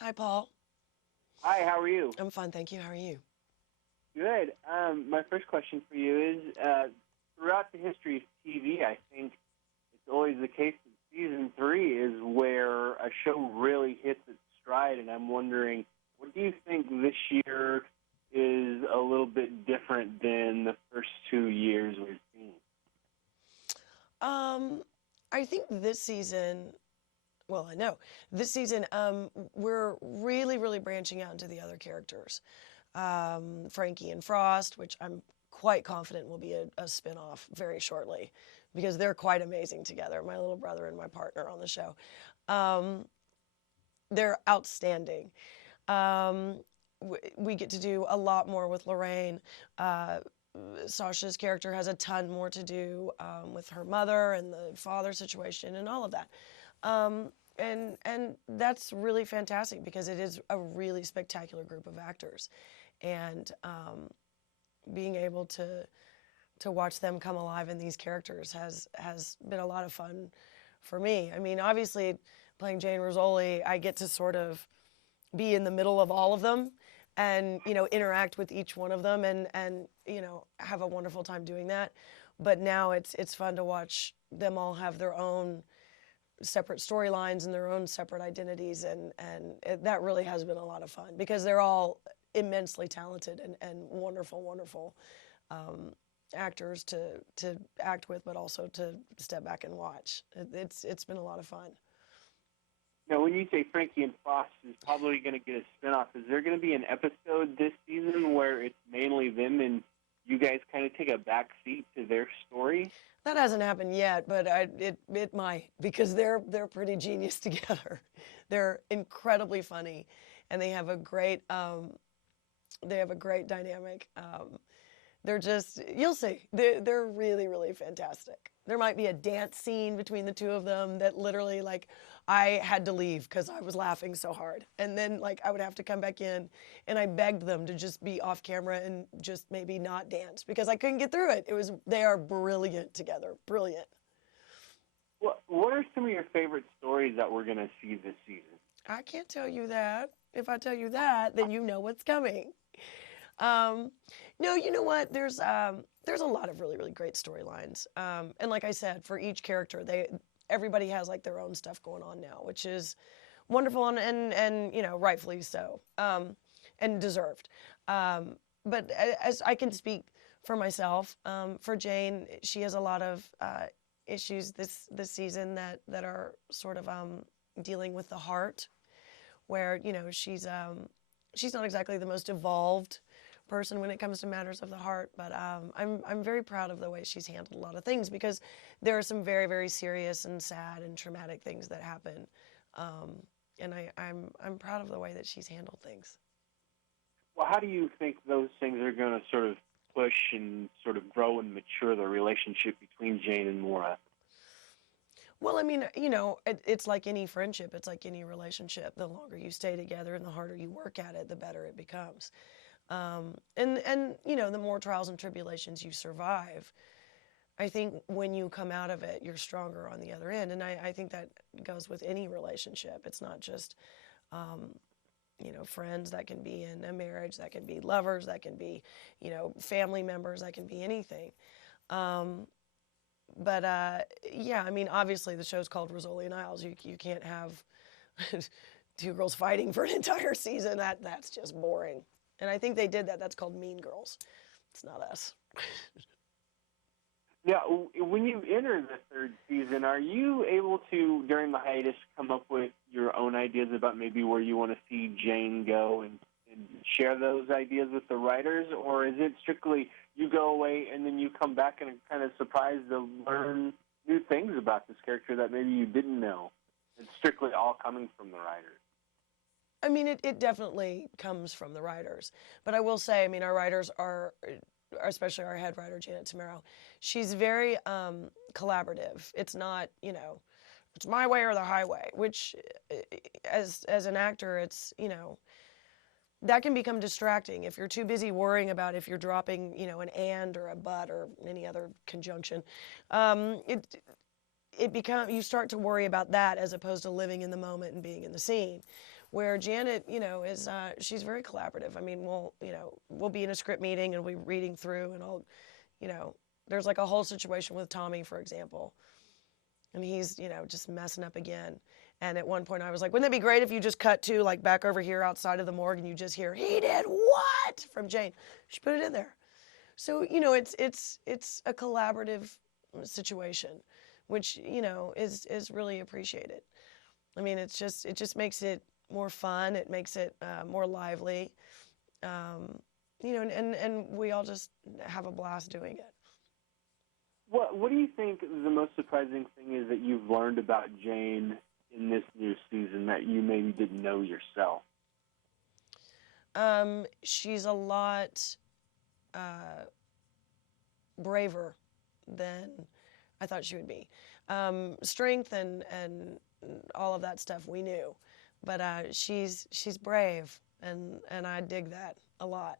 Hi, Paul. Hi, how are you? I'm fine, thank you. How are you? Good. My first question for you is, throughout the history of TV, I think it's always the case that season three is where a show really hits its stride, and I'm wondering, what do you think this year is a little bit different than the first 2 years we've seen? Um, I think this season, well, I know this season, we're really branching out into the other characters. Frankie and Frost, which I'm quite confident will be a spin-off very shortly because they're quite amazing together, my little brother and my partner on the show. Um, they're outstanding. Um, we get to do a lot more with Lorraine. Sasha's character has a ton more to do with her mother and the father situation and all of that. And that's really fantastic because it is a really spectacular group of actors, and being able to watch them come alive in these characters has been a lot of fun for me. I mean, obviously, playing Jane Rizzoli, I get to sort of be in the middle of all of them and interact with each one of them and have a wonderful time doing that. But now it's fun to watch them all have their own separate storylines and their own separate identities, and that really has been a lot of fun because they're all immensely talented and wonderful um, actors to act with, but also to step back and watch. It's been a lot of fun. Now, when you say Frankie and Foster is probably going to get a spinoff, is there going to be an episode this season where it's mainly them and you guys kind of take a back seat to their story? That hasn't happened yet, but it might because they're pretty genius together. They're incredibly funny, and they have a great dynamic. They're just, you'll see, they're really fantastic. There might be a dance scene between the two of them that literally, like, I had to leave because I was laughing so hard. And then, like, I would have to come back in, and I begged them to just be off camera and just maybe not dance because I couldn't get through it. They are brilliant together, brilliant. What are some of your favorite stories that we're going to see this season? I can't tell you that. If I tell you that, then you know what's coming. Um, no, you know what? There's a lot of really great storylines. And like I said, for each character, everybody has like their own stuff going on now, which is wonderful and rightfully so, and deserved. But as I can speak for myself, for Jane, she has a lot of issues this season that are sort of dealing with the heart, where she's not exactly the most evolved person when it comes to matters of the heart, but I'm very proud of the way she's handled a lot of things because there are some very serious and sad and traumatic things that happen, um, and I'm proud of the way that she's handled things. Well, how do you think those things are going to sort of push and sort of grow and mature the relationship between Jane and Maura? Well, I mean, it's like any friendship, it's like any relationship. The longer you stay together and the harder you work at it, the better it becomes. And the more trials and tribulations you survive, I think when you come out of it, you're stronger on the other end. And I think that goes with any relationship. It's not just, um, friends. That can be in a marriage, that can be lovers, that can be, family members, that can be anything. Um, but yeah, I mean, obviously the show's called Rizzoli and Isles. You can't have two girls fighting for an entire season. That's just boring. And I think they did that. That's called Mean Girls. It's not us. Yeah, when you enter the third season, are you able to, during the hiatus, come up with your own ideas about maybe where you want to see Jane go and share those ideas with the writers? Or is it strictly you go away and then you come back and kind of surprised to learn new things about this character that maybe you didn't know? It's strictly all coming from the writers. I mean, it definitely comes from the writers. But I will say, I mean, our writers are, especially our head writer, Janet Tamaro, she's very collaborative. It's not, it's my way or the highway, which as an actor, it's, that can become distracting if you're too busy worrying about if you're dropping, an and or a but or any other conjunction. It become you start to worry about that as opposed to living in the moment and being in the scene. where Janet, is she's very collaborative. I mean, we'll be in a script meeting and we'll be reading through, and there's like a whole situation with Tommy, for example, and he's, just messing up again. And at one point I was like, wouldn't it be great if you just cut to like back over here outside of the morgue and you just hear, he did what? From Jane. She put it in there. So, it's a collaborative situation, which, is really appreciated. I mean, it just makes it more fun. It makes it more lively. And we all just have a blast doing it. What do you think the most surprising thing is that you've learned about Jane in this new season that you maybe didn't know yourself? She's a lot braver than I thought she would be. Strength and all of that stuff we knew, but she's brave, and I dig that a lot.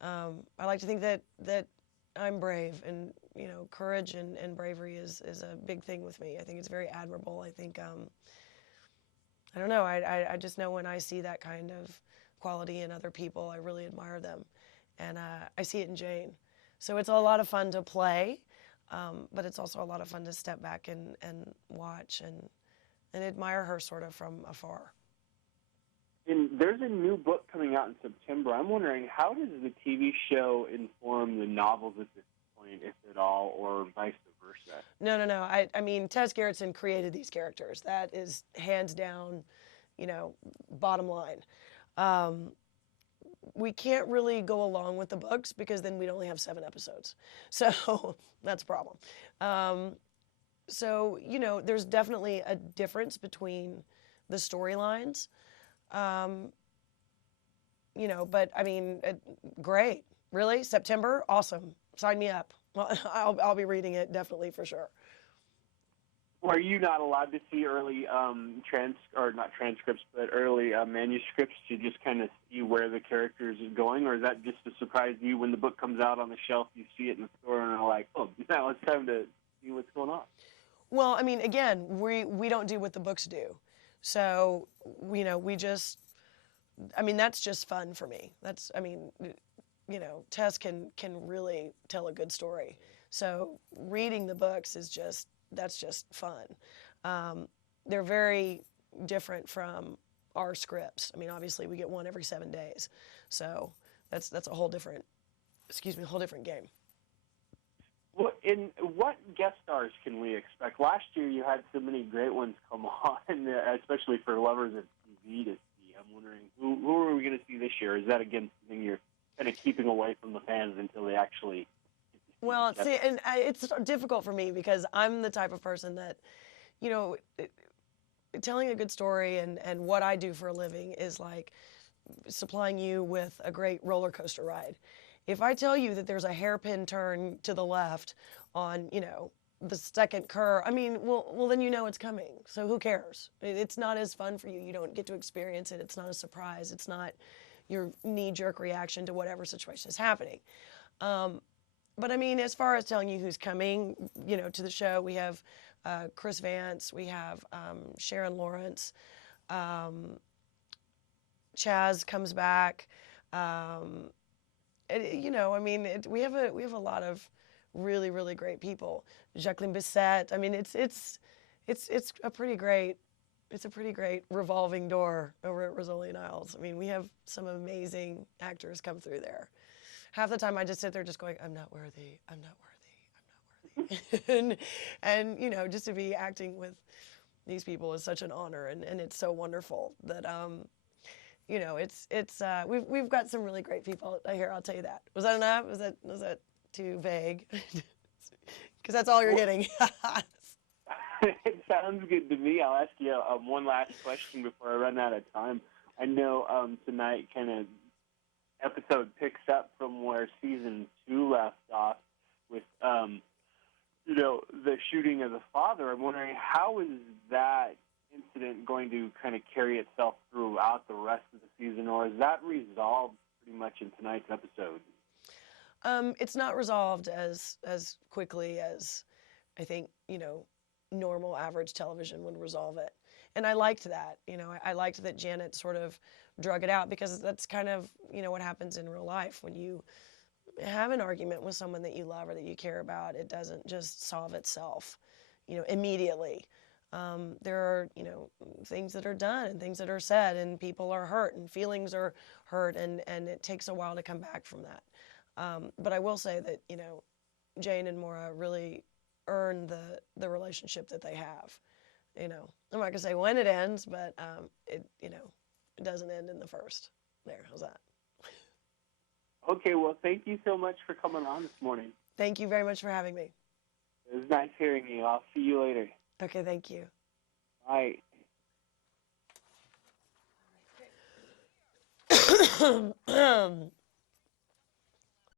I like to think that I'm brave, and courage and bravery is a big thing with me. I think it's very admirable. I think I don't know. I just know when I see that kind of quality in other people, I really admire them, and I see it in Jane. So it's a lot of fun to play, but it's also a lot of fun to step back and watch and admire her sort of from afar. And there's a new book coming out in September. I'm wondering, how does the TV show inform the novels at this point, if at all, or vice versa? No. I mean, Tess Gerritsen created these characters. That is hands down, bottom line. We can't really go along with the books because then we'd only have 7 episodes. So that's a problem. So, there's definitely a difference between the storylines. But I mean, great. Really? September? Awesome. Sign me up. Well, I'll be reading it definitely for sure. Are you not allowed to see early not transcripts, but early manuscripts to just kind of see where the characters are going, or is that just to surprise you when the book comes out on the shelf? You see it in the store and are like, oh, now it's time to see what's going on. Well, I mean, again, we don't do what the books do, so we just. I mean, that's just fun for me. Tess can really tell a good story. So reading the books that's just fun. They're very different from our scripts. I mean, obviously we get one every 7 days. So that's a whole different game. Well, in what guest stars can we expect? Last year you had so many great ones come on, especially for lovers of TV to see. I'm wondering, who are we going to see this year? Is that, again, something you're kind of keeping away from the fans until they actually... Well, see, and it's difficult for me because I'm the type of person that, telling a good story and what I do for a living is like supplying you with a great roller coaster ride. If I tell you that there's a hairpin turn to the left on, the second curve, I mean, well, then it's coming. So who cares? It's not as fun for you. You don't get to experience it. It's not a surprise. It's not your knee-jerk reaction to whatever situation is happening. But I mean, as far as telling you who's coming, to the show, we have Chris Vance, we have Sharon Lawrence, Chaz comes back. We have a lot of really, really great people. Jacqueline Bisset. I mean, it's a pretty great revolving door over at Rizzoli and Isles. I mean, we have some amazing actors come through there. Half the time I just sit there just going, I'm not worthy. and just to be acting with these people is such an honor, and it's so wonderful that we've got some really great people here. I'll tell you that. Was that enough? Was that too vague? Because that's all you're getting. It sounds good to me. I'll ask you one last question before I run out of time. I know tonight kind of episode picks up from where season 2 left off with, the shooting of the father. I'm wondering, how is that incident going to kind of carry itself throughout the rest of the season, or is that resolved pretty much in tonight's episode? It's not resolved as quickly as I think, normal average television would resolve it. And I liked that. I liked that Janet sort of drug it out, because that's kind of, what happens in real life when you have an argument with someone that you love or that you care about. It doesn't just solve itself, immediately. There are, things that are done and things that are said, and people are hurt and feelings are hurt, and it takes a while to come back from that. But I will say that, Jane and Maura really earn the relationship that they have. I'm not going to say when it ends, but it doesn't end in the first. There, how's that? Okay, well, thank you so much for coming on this morning. Thank you very much for having me. It was nice hearing you. I'll see you later. Okay, thank you. Bye.